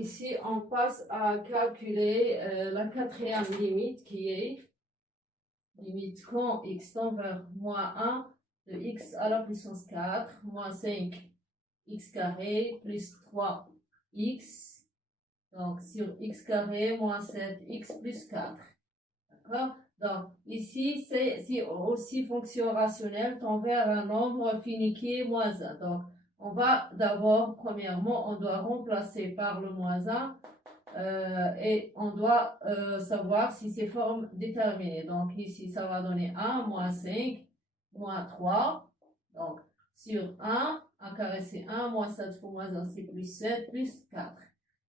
ici, on passe à calculer la quatrième limite qui est limite quand x tend vers moins 1 de x à la puissance 4 moins 5 x carré plus 3x. Donc, sur x carré moins 7x plus 4. D'accord? Donc, ici, c'est aussi fonction rationnelle tend vers un nombre fini qui est moins 1. Donc, on va d'abord, premièrement, on doit remplacer par le moins 1 et on doit savoir si c'est forme déterminée. Donc, ici, ça va donner 1, moins 5, moins 3. Donc, sur 1 carré, c'est 1, moins 7 fois moins 1, c'est plus 7, plus 4.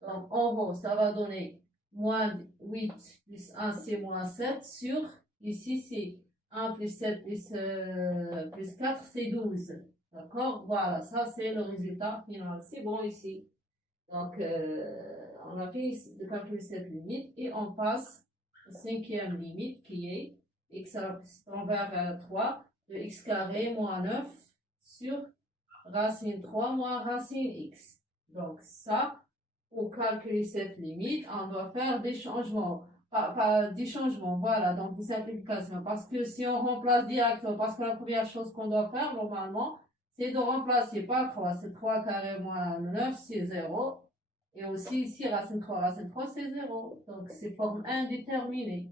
Donc, en haut, ça va donner moins 8 plus 1, c'est moins 7 sur, ici, c'est 1 plus 7 plus 4, c'est 12. D'accord? Voilà, ça, c'est le résultat final. C'est bon ici. Donc, on a fini de calculer cette limite et on passe à la cinquième limite qui est x envers 3 de x carré moins 9 sur racine 3 moins racine x. Donc, ça, pour calculer cette limite, on doit faire des changements. Pas des changements, voilà, donc des simplifications. Parce que si on remplace directement, parce que la première chose qu'on doit faire normalement, c'est de remplacer par 3. C'est 3 carré moins 9, c'est 0. Et aussi ici, racine 3, c'est 0. Donc c'est forme indéterminée.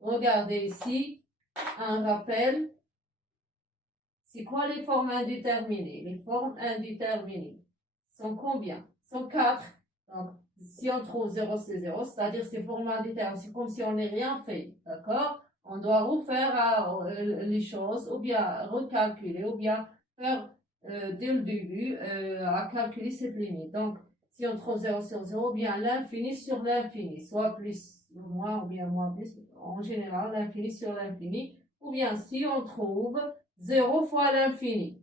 Regardez ici, un rappel. C'est quoi les formes indéterminées? Les formes indéterminées sont combien? Sont 4. Donc, si on trouve 0, c'est 0, c'est-à-dire c'est formes indéterminées. C'est comme si on n'ait rien fait. D'accord? On doit refaire les choses, ou bien recalculer, ou bien faire dès le début à calculer cette limite. Donc, si on trouve 0 sur 0, bien l'infini sur l'infini, soit plus ou moins, ou bien moins plus, en général, l'infini sur l'infini, ou bien si on trouve 0 fois l'infini.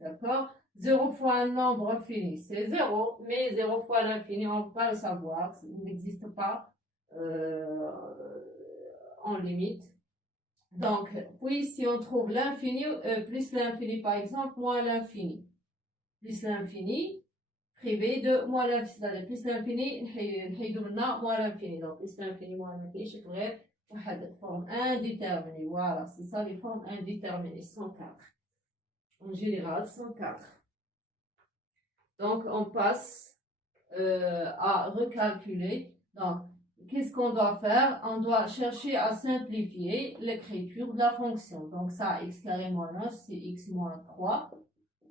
D'accord? 0 fois un nombre fini, c'est 0, mais 0 fois l'infini, on ne peut pas le savoir, il n'existe pas en limite. Donc, puis si on trouve l'infini, plus l'infini par exemple, moins l'infini, plus l'infini, privé de moins l'infini, c'est-à-dire plus l'infini, moins l'infini, donc plus l'infini, moins l'infini, je pourrais forme indéterminée, voilà, c'est ça les formes indéterminées, 104. En général, 104. Donc, on passe à recalculer. Donc, qu'est-ce qu'on doit faire? On doit chercher à simplifier l'écriture de la fonction. Donc, ça, x carré moins 9, c'est x moins 3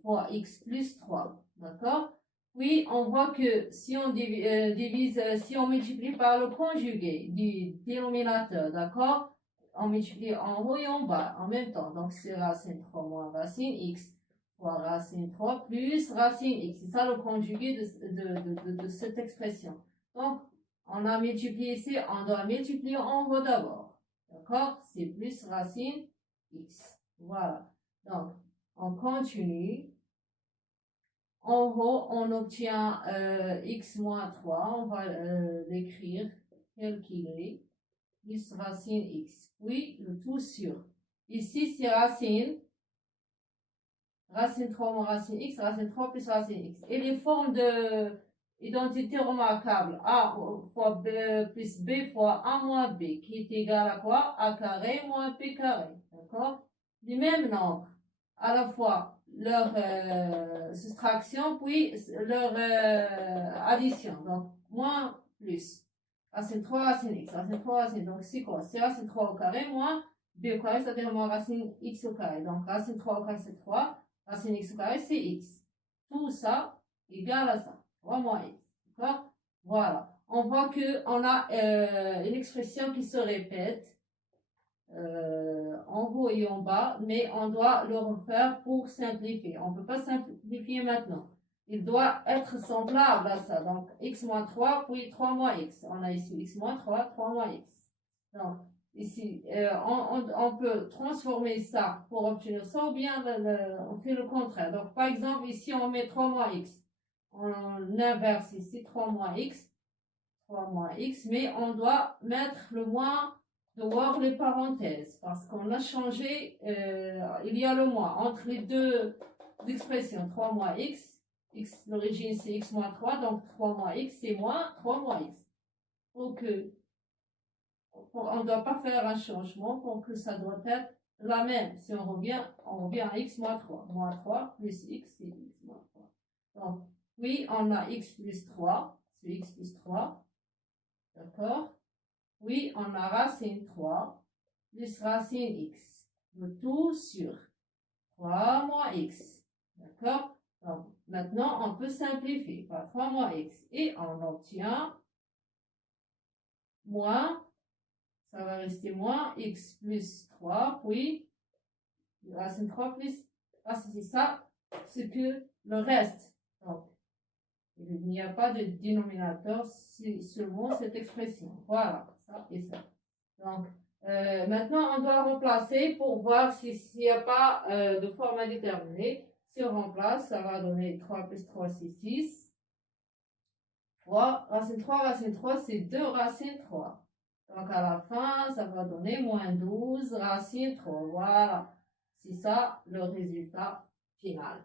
fois x plus 3. D'accord? Puis, on voit que si on si on multiplie par le conjugué du dénominateur, d'accord? On multiplie en haut et en bas en même temps. Donc, c'est racine 3 moins racine x fois racine 3 plus racine x. C'est ça le conjugué de cette expression. Donc, on a multiplié ici, on doit multiplier en haut d'abord. D'accord? C'est plus racine x. Voilà. Donc, on continue. En haut, on obtient x moins 3. On va l'écrire tel qu'il est. Plus racine x. Puis, le tout sur. Ici, c'est racine 3 moins racine x, racine 3 plus racine x. Et les formes de identité remarquable, a fois b plus b fois a moins b, qui est égal à quoi? A carré moins p carré. D'accord? Du même nombre. À la fois leur soustraction, puis leur addition. Donc, moins plus. Racine 3, racine x, racine 3, racine. Donc, c'est quoi? C'est racine 3 au carré moins b au carré, c'est-à-dire moins racine x au carré. Donc, racine 3 au carré, c'est 3. Racine x au carré, c'est x. Tout ça égale à ça. 3 moins x. D'accord? Voilà. On voit qu'on a une expression qui se répète en haut et en bas, mais on doit le refaire pour simplifier. On ne peut pas simplifier maintenant. Il doit être semblable à ça. Donc, x moins 3, puis 3 moins x. On a ici x moins 3, 3 moins x. Donc, ici, on peut transformer ça pour obtenir ça, ou bien on fait le contraire. Donc, par exemple, ici, on met 3 moins x. On inverse ici 3 moins x, 3 moins x, mais on doit mettre le moins dehors les parenthèses, parce qu'on a changé, il y a le moins entre les deux expressions, 3 moins x x, l'origine c'est x moins 3, donc 3 moins x, c'est moins 3 moins x. Donc, on ne doit pas faire un changement pour que ça doit être la même. Si on revient à x moins 3. Moins 3 plus x, c'est x moins 3. Donc, oui, on a x plus 3, c'est x plus 3. D'accord? Oui, on a racine 3 plus racine x. Le tout sur 3 moins x. D'accord? Donc, maintenant, on peut simplifier par 3 moins x. Et on obtient moins, ça va rester moins x plus 3, puis racine 3 plus, c'est ça, c'est que le reste. Donc, il n'y a pas de dénominateur, c'est seulement cette expression. Voilà, ça et ça. Donc, maintenant, on doit remplacer pour voir s'il n'y a pas de forme indéterminée. Si on remplace, ça va donner 3 plus 3, c'est 6. Fois racine 3, c'est 2 racine 3. Donc, à la fin, ça va donner moins 12 racine 3. Voilà. C'est ça le résultat final.